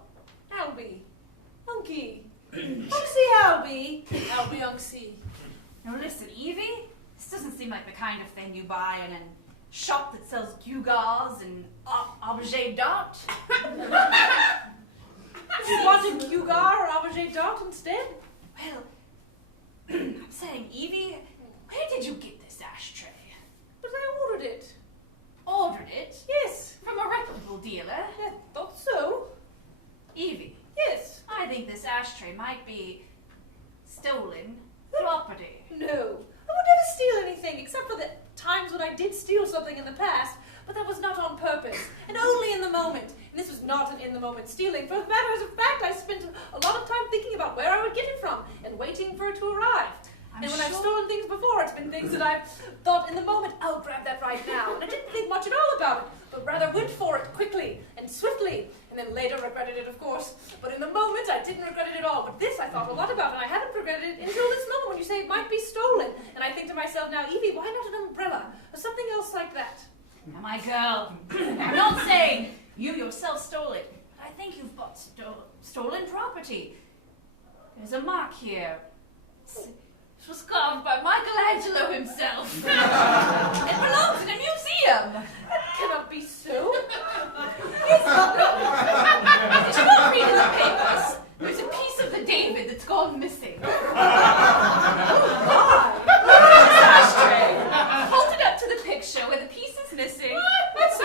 Albie. Unky. Unksy Albie. Albie Unksy. Now listen, Evie, this doesn't seem like the kind of thing you buy in a shop that sells gewgaws and objet d'art. You wanted Hugar or Aubergine d'art instead? Well, I'm saying, Evie, where did you get this ashtray? But I ordered it. Ordered it? Yes. From a reputable dealer? I thought so. Evie, Yes. I think this ashtray might be stolen property. No. I would never steal anything, except for the times when I did steal something in the past, but that was not on purpose, and only in the moment. And this was not an in-the-moment stealing. For matters of fact, I spent a lot of time thinking about where I would get it from, and waiting for it to arrive. And when I've stolen things before, it's been things that I've thought in the moment, I'll grab that right now. And I didn't think much at all about it, but rather went for it quickly and swiftly. and then later regretted it, of course. But in the moment, I didn't regret it at all. But this I thought a lot about, and I haven't regretted it until this moment when you say it might be stolen. And I think to myself now, Evie, why not an umbrella? Or something else like that? Now, my girl, I'm not saying you yourself stole it, but I think you've bought stolen property. There's a mark here. It was carved by Michelangelo himself. It belongs in a museum. That cannot be so. Yes, did you not read in the papers? There's a piece of the David that's gone missing. Oh, my. Ashtray. Hold it up to the picture where the piece is missing. What's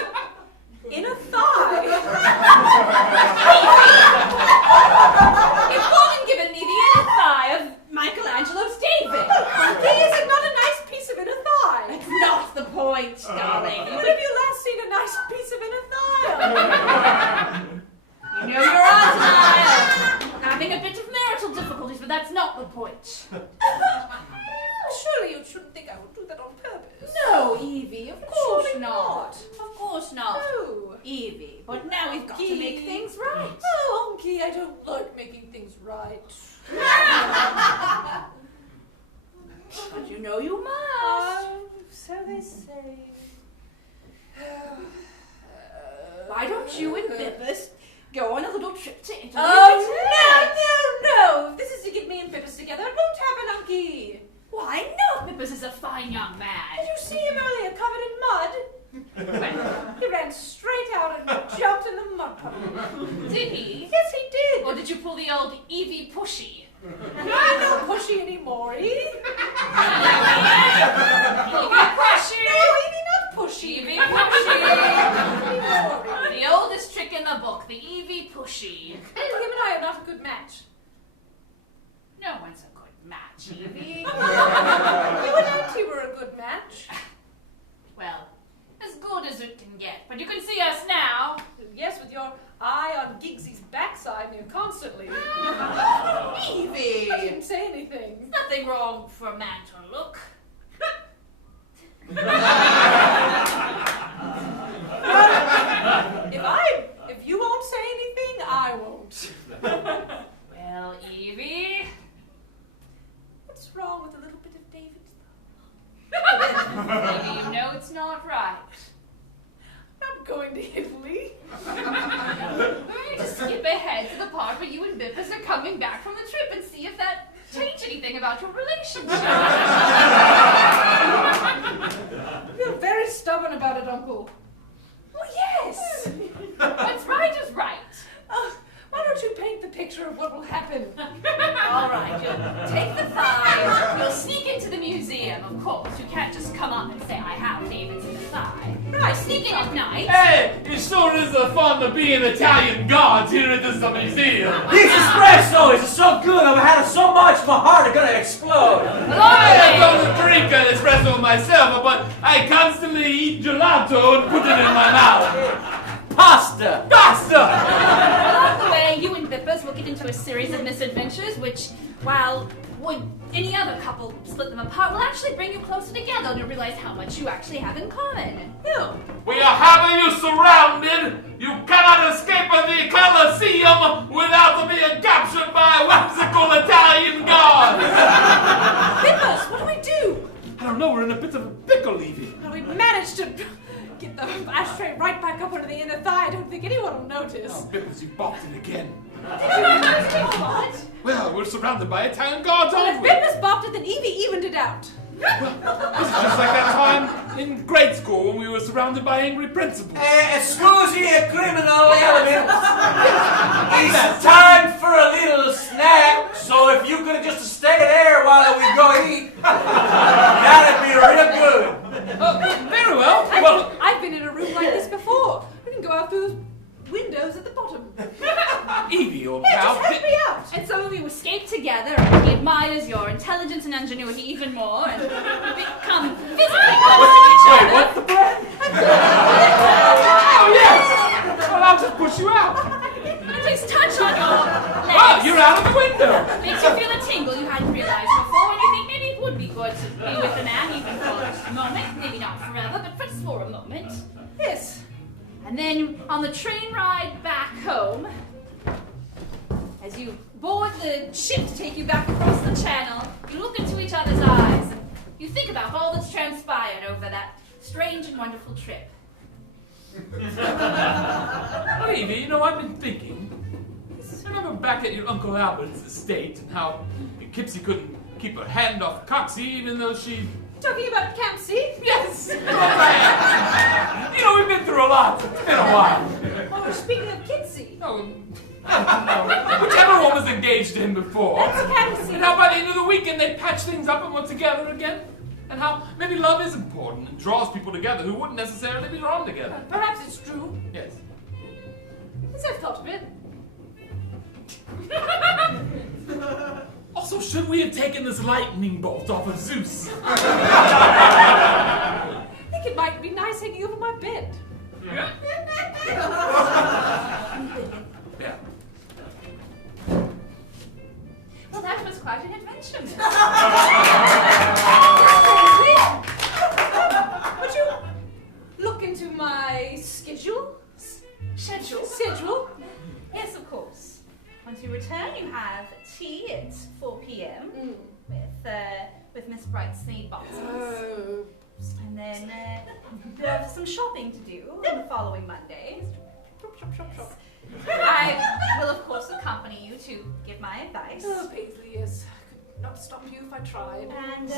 in a thigh? You've gone and given me the inner thigh of Michelangelo's David. Is it not a nice piece of inner thigh? That's not the point, darling. When have you last seen a nice piece of inner thigh? You know your aunt and I are having a bit of marital difficulties, but that's not the point. Surely you shouldn't think I would do that on purpose. No, Evie, of course Surely not. Of course not. No. Evie, but now we've got to make things right. Oh, Unky, I don't like making things right. But you know you must. So they say. Why don't you and Bippus go on a little trip to Italy? Oh, no! This is to get me and Bippus together. It won't happen, Unky. Why no? Bippus is a fine young man. Did you see him earlier covered in mud? He ran straight out and jumped in the mud puddle. Did he? Yes, he did. Or did you pull the old Evie pushy? I'm not pushy anymore, Evie. Evie pushy. No, Evie, not pushy. Evie pushy. No. The oldest trick in the book, the Evie pushy. Him and I are not a good match. No one's a good match, Evie. You and Auntie were a good match. Well, as good as it can get. But you can see us now. Yes, with your eye on Giggsy's backside near constantly. Evie! I didn't say anything. There's nothing wrong for a man to look. If you won't say anything, I won't. Well, Evie. What's wrong with a little bit of David's Maybe you know it's not right. I'm not going to Italy. We're going to skip ahead to the part where you and Bippus are coming back from the trip and see if that changed anything about your relationship. You're very stubborn about it, Uncle. Oh, yes! What's right is right. Why don't you paint the picture of what will happen? All right, you'll take the thigh, you'll sneak into the museum, of course. You can't just come up and say, I have David's in the thigh. Right, sneak in at night. Hey, it sure is fun to be an Italian god here at this museum. These espressos are so good, I've had so much, my heart is gonna explode. I don't drink an espresso myself, but I constantly eat gelato and put it in my mouth. Pasta! Along the way, you and Bippus will get into a series of misadventures, which, while would any other couple split them apart, will actually bring you closer together and you'll realize how much you actually have in common. We are having you surrounded. You cannot escape the Colosseum without being captured by a whimsical Italian god. Bippus, what do we do? I don't know, we're in a bit of a pickle, Evie. Well, we managed to get the ashtray right back up under the inner thigh. I don't think anyone will notice. Oh, Bippus, you bopped it again. Did you notice what? Well, we're surrounded by Italian gods, Well, aren't if we? Bippus bopped it, then Evie evened it out. This is just like that time in grade school when we were surrounded by angry principals. Excuse me, criminal element. It's time for a little snack, so if you could just stay there while we go eat, that'd be real good. Oh, very well. I've been in a room like this before. We can go out through those windows at the bottom. Evie, old Yeah, pal. just help me out. And some of you escape together, and he admires your intelligence and ingenuity even more, and you become physically close to each other. Wait, what's the plan? Oh, yes! Well, I'll just push you out. And please touch on your legs. Oh, you're out of the window. Makes you feel a tingle you hadn't realized before, and you think maybe it would be good to be with a man even for a moment. Maybe not forever, but just for a moment. Yes. And then on the train ride back home, as you board the ship to take you back across the channel, you look into each other's eyes and you think about all that's transpired over that strange and wonderful trip. Oh, Evie, you know, I've been thinking. I remember back at your Uncle Albert's estate and how Kipsy couldn't keep her hand off Coxie even though she... Talking about Camp C? Yes! You know, we've been through a lot. It's been a while. Oh, speaking of Kitsy. Oh, I don't know. Whichever one was engaged to him before. That's Camp C. And how by the end of the weekend they patch things up and were together again. And how maybe love is important and draws people together who wouldn't necessarily be drawn together. Perhaps it's true. Yes. Yes, I've thought of it. Also, should we have taken this lightning bolt off of Zeus? I think it might be nice hanging over my bed. Yeah. Yeah. Well, that was quite an adventure, miss. Would you look into my schedule? Schedule? Yes, of course. Once you return, you have tea at 4 p.m. With Miss Bright's Sneed boxes. Oh. And then you have some shopping to do on the following Monday. Shop. I will, of course, accompany you to give my advice. Oh, Paisley, yes. I could not stop you if I tried. And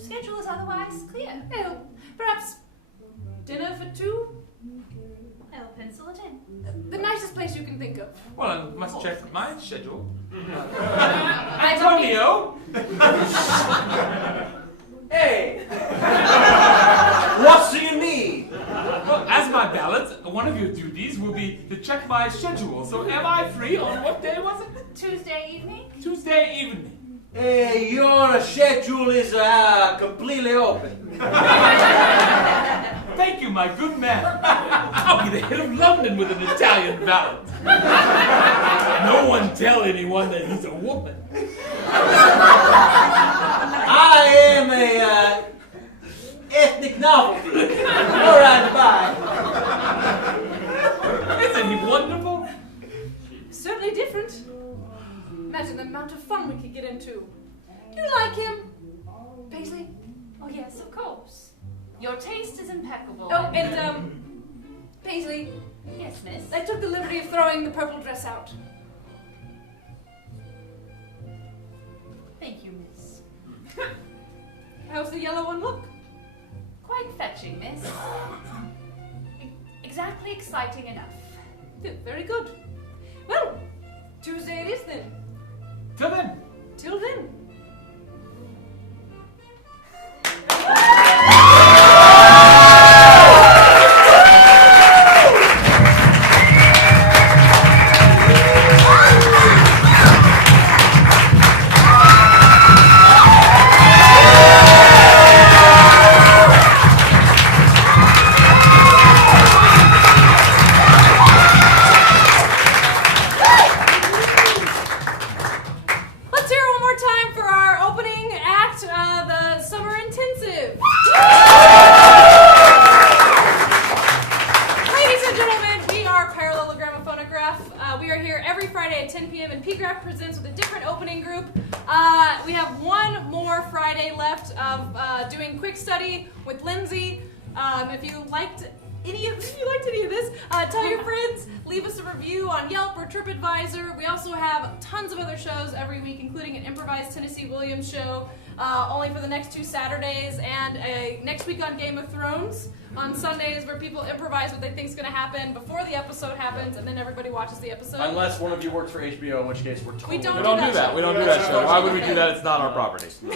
schedule is otherwise clear. Well, perhaps dinner for two? I'll pencil it in. The nicest place you can think of. Well, I must check my schedule. Antonio! Hey! What do you need? Well, as my valet, one of your duties will be to check my schedule. So am I free on what day was it? Tuesday evening? Tuesday evening. Hey, your schedule is completely open. Thank you, my good man. I'll be the head of London with an Italian valet. No one tell anyone that he's a woman. I am a ethnic novelty. All right, bye. Isn't he wonderful? Certainly different. Imagine the amount of fun we could get into. Do you like him, Paisley? Oh, yes, of course. Your taste is impeccable. Oh, and, Paisley, Yes, miss. I took the liberty of throwing the purple dress out. Thank you, miss. How's the yellow one look? Quite fetching, miss. Exactly exciting enough. Very good. Well, Tuesday it is then. Till then. Till then. PGraph presents with a different opening group. We have one more Friday left of doing quick study with Lindsay. If you liked any of this, tell your friends. Leave us a review on Yelp or TripAdvisor. We also have tons of other shows every week, including an improvised Tennessee Williams show, only for the next 2 Saturdays, and next week on Game of Thrones on Sundays, where people improvise what they think is going to happen before the episode happens, and then everybody watches the episode. Unless one of you works for HBO, in which case we're totally... We don't We don't do that. We don't do that show. Why would we do that? It's not our property. We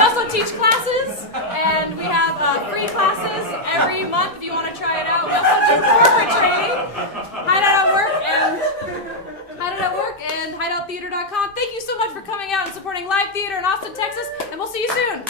also teach classes, and we have free classes every month if you want to try it out. We also do corporate training, Hideout at Work, and hideouttheater.com. Thank you so much for coming out and supporting live theater in Austin, Texas, and we'll see you soon.